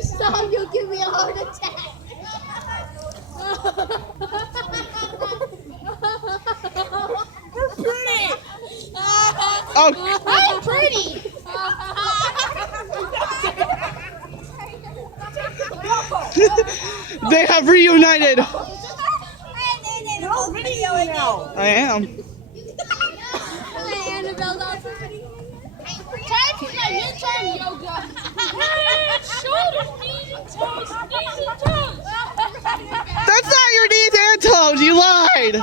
Stop, you'll give me a heart attack. You're pretty. Oh, I'm pretty. they have reunited. You're video now. I am. Hey, Annabelle, that's pretty. Time for my midterm yoga. Head, shoulders, knees and toes, knees and toes. That's not your knees and toes. You lied.